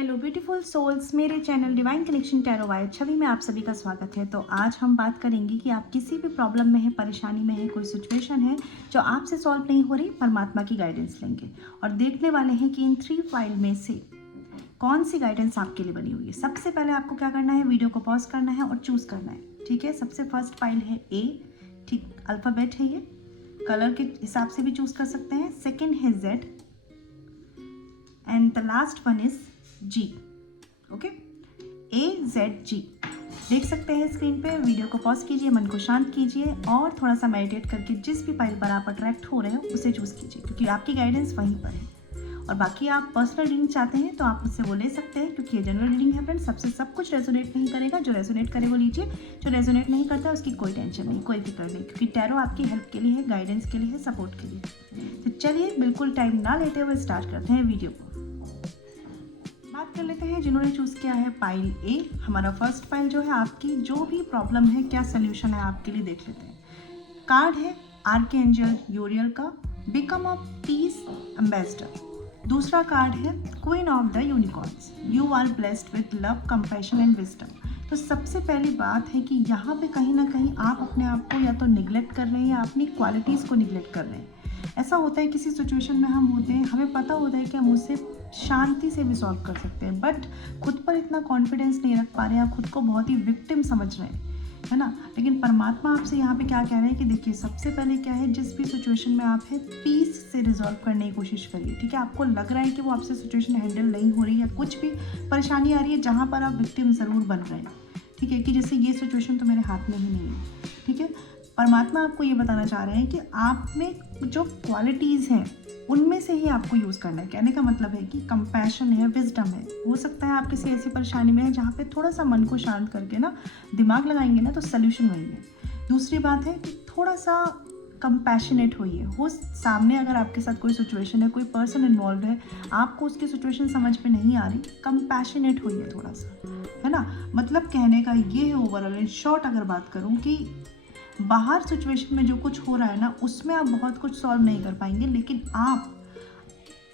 Hello beautiful souls, मेरे channel divine connection tarot wire Chhavi में आप सभी का स्वागत है। तो आज हम बात करेंगे कि आप किसी भी प्रॉब्लम में है, परेशानी में है, कोई सिचुएशन है जो आपसे सॉल्व नहीं हो रही, परमात्मा की गाइडेंस लेंगे और देखने वाले हैं कि इन 3 फाइल में से कौन सी गाइडेंस आपके लिए बनी हुई है। सबसे पहले आपको क्या करना है, वीडियो को पॉज करना है और चूज़ करना है। ठीक है, सबसे फर्स्ट फाइल है ए, ठीक अल्फ़ाबेट है, ये कलर के हिसाब से भी चूज़ कर सकते हैं। सेकेंड है Z and the last one is G. Okay, AZG देख सकते हैं स्क्रीन पे। वीडियो को पॉज कीजिए, मन को शांत कीजिए और थोड़ा सा मेडिटेट करके जिस भी फाइल पर आप अट्रैक्ट हो रहे हो उसे चूज़ कीजिए, क्योंकि आपकी गाइडेंस वहीं पर है। और बाकी आप पर्सनल रीडिंग चाहते हैं तो आप मुझसे वो ले सकते हैं, क्योंकि ये जनरल रीडिंग है फ्रेंड्स। सबसे सब कुछ रेजोनेट नहीं करेगा, जो रेजोनेट करे वो लीजिए, जो रेजोनेट नहीं करता उसकी कोई टेंशन नहीं, कोई फिक्र नहीं, क्योंकि टैरो आपकी हेल्प के लिए है, गाइडेंस के लिए है, सपोर्ट के लिए। तो चलिए बिल्कुल टाइम ना लेते हुए स्टार्ट करते हैं वीडियो को। बात कर लेते हैं जिन्होंने चूज़ किया है फाइल ए। हमारा फर्स्ट फाइल जो है, आपकी जो भी प्रॉब्लम है, क्या सोल्यूशन है आपके लिए, देख लेते हैं। कार्ड है आर्कएंजल यूरियल का, बिकम अ पीस एम्बेसडर। दूसरा कार्ड है queen of the unicorns, you are blessed with love, compassion and wisdom. तो सबसे पहली बात है कि यहाँ पे कहीं ना कहीं आप अपने आप को या तो निगलेक्ट कर रहे हैं या अपनी क्वालिटीज़ को निगलेक्ट कर रहे हैं। ऐसा होता है किसी सिचुएशन में हम होते हैं, हमें पता होता है कि हम उससे शांति से भी सॉल्व कर सकते हैं, बट खुद पर इतना कॉन्फिडेंस नहीं रख पा रहे हैं, खुद को बहुत ही विक्टिम समझ रहे हैं, है ना। लेकिन परमात्मा आपसे यहाँ पे क्या कह रहे हैं कि देखिए, सबसे पहले क्या है, जिस भी सिचुएशन में आप है, पीस से रिजॉल्व करने की कोशिश करिए। ठीक है, आपको लग रहा है कि वो आपसे सिचुएशन हैंडल नहीं हो रही या कुछ भी परेशानी आ रही है, जहाँ पर आप विक्टिम ज़रूर बन रहे हैं। ठीक है, कि जैसे ये सिचुएशन तो मेरे हाथ में ही नहीं है। ठीक है, परमात्मा आपको ये बताना चाह रहे हैं कि आप में जो क्वालिटीज़ हैं उनमें से ही आपको यूज़ करना है। कहने का मतलब है कि कंपैशन है, विजडम है। हो सकता है आप किसी ऐसी परेशानी में है जहाँ पे थोड़ा सा मन को शांत करके ना दिमाग लगाएंगे ना, तो सल्यूशन वही है। दूसरी बात है कि थोड़ा सा कंपैशनेट होइए। हो सामने अगर आपके साथ कोई सिचुएशन है, कोई पर्सन इन्वॉल्व है, आपको उसकी सिचुएशन समझ में नहीं आ रही, कंपैशनेट होइए थोड़ा सा, है ना। मतलब कहने का ये है, ओवरऑल इन शॉर्ट अगर बात करूँ, कि बाहर सिचुएशन में जो कुछ हो रहा है ना, उसमें आप बहुत कुछ सॉल्व नहीं कर पाएंगे, लेकिन आप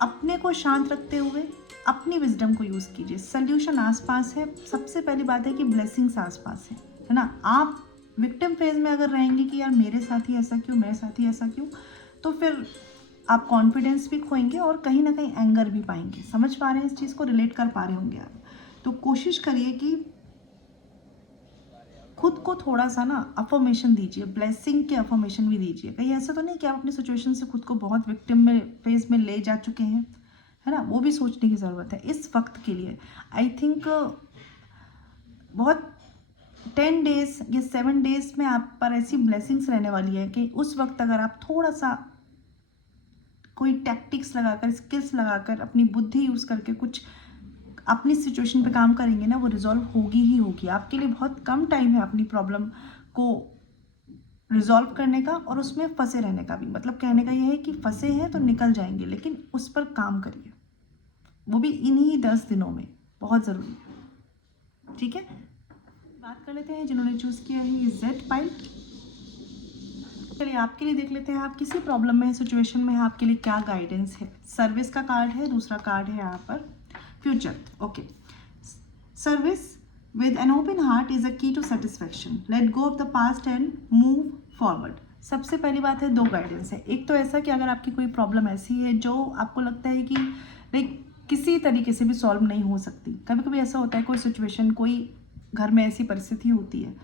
अपने को शांत रखते हुए अपनी विजडम को यूज़ कीजिए। सल्यूशन आसपास है। सबसे पहली बात है कि ब्लेसिंग्स आसपास है ना। आप विक्टिम फेज में अगर रहेंगे कि यार मेरे साथ ही ऐसा क्यों, मेरे साथ ही ऐसा क्यों, तो फिर आप कॉन्फिडेंस भी खोएंगे और कहीं ना कहीं एंगर भी पाएंगे। समझ पा रहे हैं इस चीज़ को, रिलेट कर पा रहे होंगे आप। तो कोशिश करिए कि खुद को थोड़ा सा ना अफर्मेशन दीजिए, ब्लेसिंग के अफर्मेशन भी दीजिए। कहीं ऐसा तो नहीं कि आप अपनी सिचुएशन से खुद को बहुत विक्टिम में फेज में ले जा चुके हैं, है ना। वो भी सोचने की ज़रूरत है इस वक्त के लिए। आई थिंक बहुत 10 डेज या 7 डेज में आप पर ऐसी ब्लेसिंग्स रहने वाली है कि उस वक्त अगर आप थोड़ा सा कोई टैक्टिक्स लगाकर, स्किल्स लगाकर, अपनी बुद्धि यूज़ करके कुछ अपनी सिचुएशन पे काम करेंगे ना, वो रिजॉल्व होगी ही होगी। आपके लिए बहुत कम टाइम है अपनी प्रॉब्लम को रिजॉल्व करने का और उसमें फंसे रहने का भी। मतलब कहने का ये है कि फंसे हैं तो निकल जाएंगे, लेकिन उस पर काम करिए, वो भी इन्हीं 10 दिनों में, बहुत ज़रूरी है। ठीक है, बात कर लेते हैं जिन्होंने चूज़ किया है ये जेड फाइल। चलिए आपके लिए देख लेते हैं, आप किसी प्रॉब्लम में, सिचुएशन में है, आपके लिए क्या गाइडेंस है। सर्विस का कार्ड है, दूसरा कार्ड है यहाँ पर future. Okay, service with an open heart is a key to satisfaction. Let go of the past and move forward. सबसे पहली बात है, 2 गाइडेंस है। एक तो ऐसा कि अगर आपकी कोई प्रॉब्लम ऐसी है जो आपको लगता है कि लाइक किसी तरीके से भी सॉल्व नहीं हो सकती। कभी कभी ऐसा होता है, कोई सिचुएशन, कोई घर में ऐसी परिस्थिति होती है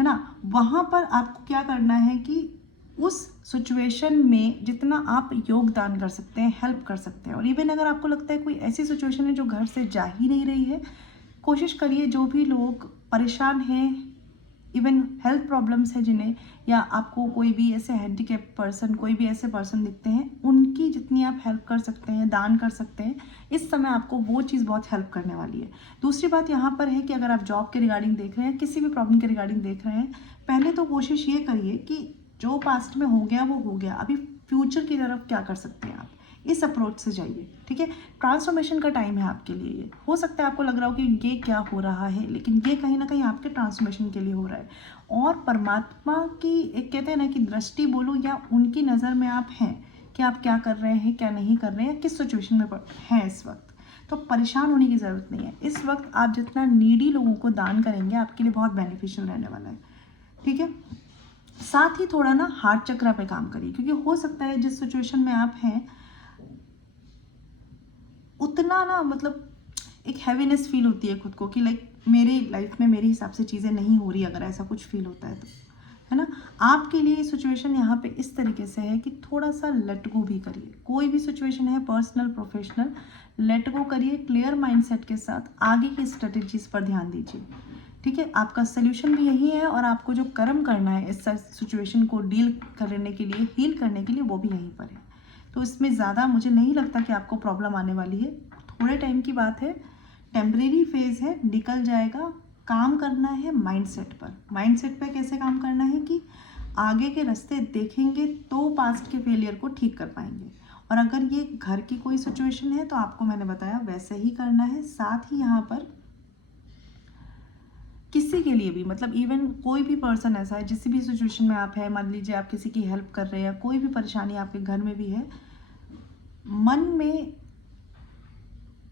ना। वहाँ पर आपको क्या करना है कि उस सिचुएशन में जितना आप योगदान कर सकते हैं, हेल्प कर सकते हैं। और इवन अगर आपको लगता है कोई ऐसी सिचुएशन है जो घर से जा ही नहीं रही है, कोशिश करिए जो भी लोग परेशान हैं, इवन हेल्थ प्रॉब्लम्स है जिन्हें, या आपको कोई भी ऐसे हैंडीकैप पर्सन, कोई भी ऐसे पर्सन दिखते हैं, उनकी जितनी आप हेल्प कर सकते हैं, दान कर सकते हैं, इस समय आपको वो चीज़ बहुत हेल्प करने वाली है। दूसरी बात यहाँ पर है कि अगर आप जॉब के रिगार्डिंग देख रहे हैं, किसी भी प्रॉब्लम के रिगार्डिंग देख रहे हैं, पहले तो कोशिश ये करिए कि जो पास्ट में हो गया वो हो गया, अभी फ्यूचर की तरफ क्या कर सकते हैं आप, इस अप्रोच से जाइए। ठीक है, ट्रांसफॉर्मेशन का टाइम है आपके लिए। ये हो सकता है आपको लग रहा हो कि ये क्या हो रहा है, लेकिन ये कहीं ना कहीं आपके ट्रांसफॉर्मेशन के लिए हो रहा है। और परमात्मा की एक कहते हैं ना कि दृष्टि बोलो, या उनकी नज़र में आप हैं कि आप क्या कर रहे हैं, क्या नहीं कर रहे हैं, किस सिचुएशन में हैं इस वक्त। तो परेशान होने की ज़रूरत नहीं है। इस वक्त आप जितना नीडी लोगों को दान करेंगे आपके लिए बहुत बेनिफिशियल रहने वाला है, ठीक है। साथ ही थोड़ा ना हार्ट चक्र पे काम करिए, क्योंकि हो सकता है जिस सिचुएशन में आप हैं उतना ना मतलब एक हैवीनेस फील होती है खुद को कि लाइक मेरी लाइफ में मेरे हिसाब से चीज़ें नहीं हो रही, अगर ऐसा कुछ फील होता है तो, है ना। आपके लिए सिचुएशन यहाँ पे इस तरीके से है कि थोड़ा सा लेट गो भी करिए। कोई भी सिचुएशन है, पर्सनल प्रोफेशनल, लेट गो करिए क्लियर माइंडसेट के साथ, आगे की स्ट्रेटजीज पर ध्यान दीजिए, ठीक है। आपका सोल्यूशन भी यही है और आपको जो कर्म करना है इस सिचुएशन को डील करने के लिए, हील करने के लिए, वो भी यहीं पर है। तो इसमें ज़्यादा मुझे नहीं लगता कि आपको प्रॉब्लम आने वाली है। थोड़े टाइम की बात है, टेम्परेरी फेज है, निकल जाएगा। काम करना है माइंडसेट पर। माइंडसेट पर कैसे काम करना है कि आगे के रास्ते देखेंगे तो पास्ट के फेलियर को ठीक कर पाएंगे। और अगर ये घर की कोई सिचुएशन है तो आपको मैंने बताया वैसे ही करना है। साथ ही यहाँ पर किसी के लिए भी, मतलब इवन कोई भी पर्सन ऐसा है जिस भी सिचुएशन में आप है, मान लीजिए आप किसी की हेल्प कर रहे हैं या कोई भी परेशानी आपके घर में भी है, मन में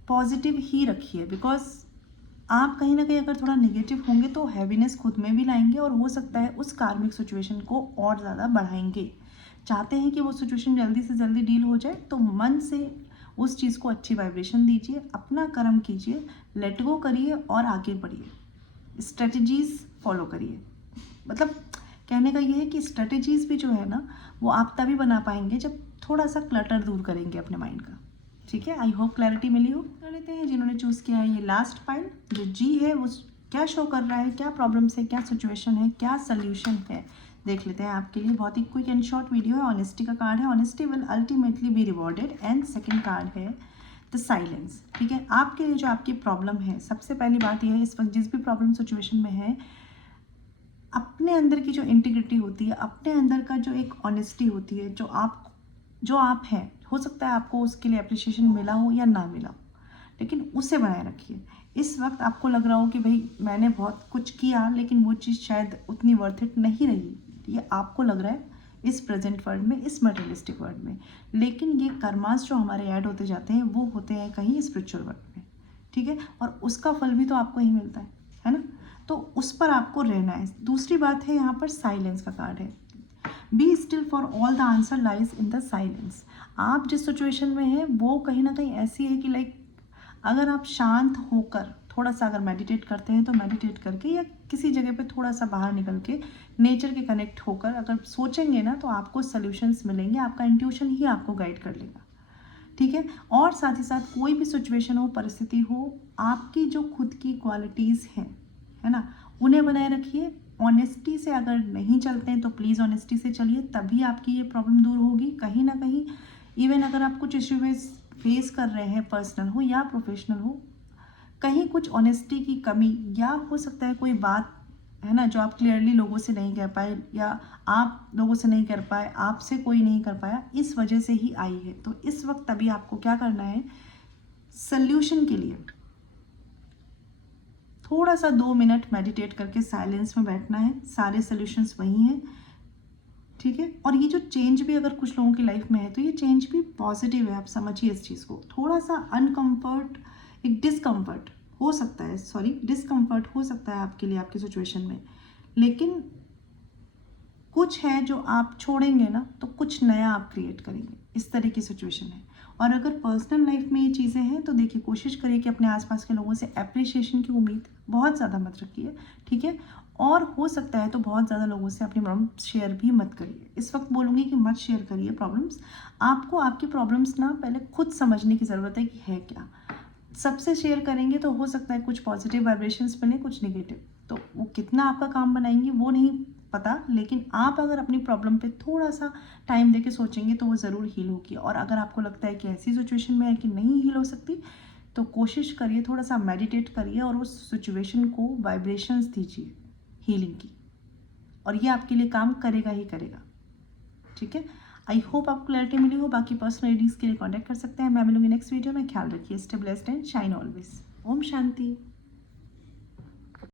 पॉजिटिव ही रखिए। बिकॉज आप कहीं ना कहीं अगर थोड़ा नेगेटिव होंगे तो हैवीनेस खुद में भी लाएंगे और हो सकता है उस कार्मिक सिचुएशन को और ज़्यादा बढ़ाएंगे। चाहते हैं कि वो सिचुएशन जल्दी से जल्दी डील हो जाए, तो मन से उस चीज़ को अच्छी वाइब्रेशन दीजिए, अपना कर्म कीजिए, लेट गो करिए और आगे बढ़िए। स्ट्रेटजीज फॉलो करिए। मतलब कहने का ये है कि स्ट्रेटजीज भी जो है ना वो आप तभी बना पाएंगे जब थोड़ा सा क्लटर दूर करेंगे अपने माइंड का, ठीक है। आई होप क्लैरिटी मिली हो। कर लेते हैं जिन्होंने चूज़ किया है ये लास्ट पाइल, जो जी है वो क्या शो कर रहा है, क्या प्रॉब्लम्स है, क्या सिचुएशन है, क्या सोल्यूशन है, देख लेते हैं आपके लिए। बहुत ही क्विक एंड शॉर्ट वीडियो है। ऑनेस्टी का कार्ड है, honesty will ultimately be rewarded. And second card है द साइलेंस, ठीक है। आपके लिए जो आपकी प्रॉब्लम है, सबसे पहली बात यह है इस वक्त जिस भी प्रॉब्लम सिचुएशन में है, अपने अंदर की जो इंटीग्रिटी होती है, अपने अंदर का जो एक ऑनेस्टी होती है, जो आप हैं, हो सकता है आपको उसके लिए अप्रिशिएशन मिला हो या ना मिला हो, लेकिन उसे बनाए रखिए। इस वक्त आपको लग रहा हो कि भाई मैंने बहुत कुछ किया लेकिन वो चीज़ शायद उतनी वर्थ इट नहीं रही, ये आपको लग रहा है इस प्रेजेंट वर्ल्ड में, इस मटेरियलिस्टिक वर्ल्ड में। लेकिन ये कर्मास जो हमारे ऐड होते जाते हैं वो होते हैं कहीं स्पिरिचुअल वर्ल्ड में, ठीक है। और उसका फल भी तो आपको ही मिलता है ना। तो उस पर आपको रहना है। दूसरी बात है यहाँ पर साइलेंस का कार्ड है। Be still for all the answer lies in the silence. आप जिस सिचुएशन में हैं वो कहीं ना कहीं ऐसी है कि लाइक अगर आप शांत होकर थोड़ा सा अगर मेडिटेट करते हैं तो मेडिटेट करके या किसी जगह पे थोड़ा सा बाहर निकल के नेचर के कनेक्ट होकर अगर सोचेंगे ना तो आपको सॉल्यूशंस मिलेंगे। आपका इंट्यूशन ही आपको गाइड कर लेगा, ठीक है। और साथ ही साथ कोई भी सिचुएशन हो, परिस्थिति हो, आपकी जो खुद की क्वालिटीज़ हैं, है ना, उन्हें बनाए रखिए। ऑनेस्टी से अगर नहीं चलते हैं तो प्लीज़ ऑनेस्टी से चलिए, तभी आपकी ये प्रॉब्लम दूर होगी। कहीं ना कहीं इवन अगर आप कुछ इश्यूज फेस कर रहे हैं, पर्सनल हो या प्रोफेशनल हो, कहीं कुछ ऑनेस्टी की कमी या हो सकता है कोई बात है ना जो आप क्लियरली लोगों से नहीं कह पाए या आप लोगों से नहीं कर पाए, आपसे कोई नहीं कर पाया, इस वजह से ही आई है। तो इस वक्त अभी आपको क्या करना है, सल्यूशन के लिए थोड़ा सा 2 मिनट मेडिटेट करके साइलेंस में बैठना है। सारे सॉल्यूशंस वही हैं, ठीक है। और ये जो चेंज भी अगर कुछ लोगों की लाइफ में है तो ये चेंज भी पॉजिटिव है। आप समझिए इस चीज़ को। थोड़ा सा अनकंफर्ट, एक डिस्कम्फर्ट हो सकता है, डिस्कम्फर्ट हो सकता है आपके लिए आपकी सिचुएशन में, लेकिन कुछ है जो आप छोड़ेंगे ना तो कुछ नया आप क्रिएट करेंगे। इस तरह की सिचुएशन है। और अगर पर्सनल लाइफ में ये चीज़ें हैं तो देखिए कोशिश करिए कि अपने आसपास के लोगों से अप्रिशिएशन की उम्मीद बहुत ज़्यादा मत रखिए, ठीक है। और हो सकता है तो बहुत ज़्यादा लोगों से अपनी प्रॉब्लम शेयर भी मत करिए। इस वक्त बोलूँगी कि मत शेयर करिए प्रॉब्लम्स। आपको आपकी प्रॉब्लम्स ना पहले खुद समझने की ज़रूरत है कि है क्या। सबसे शेयर करेंगे तो हो सकता है कुछ पॉजिटिव वाइब्रेशंस बने, कुछ नेगेटिव, तो वो कितना आपका काम बनाएंगे वो नहीं पता, लेकिन आप अगर अपनी प्रॉब्लम पे थोड़ा सा टाइम देके सोचेंगे तो वो ज़रूर हील होगी। और अगर आपको लगता है कि ऐसी सिचुएशन में है कि नहीं हील हो सकती, तो कोशिश करिए, थोड़ा सा मेडिटेट करिए और उस सिचुएशन को वाइब्रेशंस दीजिए हीलिंग की, और ये आपके लिए काम करेगा ही करेगा, ठीक है। आई होप आपको क्लैरिटी मिली हो। बाकी पर्सनल रीडिंग्स के लिए कॉन्टैक्ट कर सकते हैं। मैं मिलूंगी नेक्स्ट वीडियो में। ख्याल रखिए, stay blessed and shine always. Om Shanti.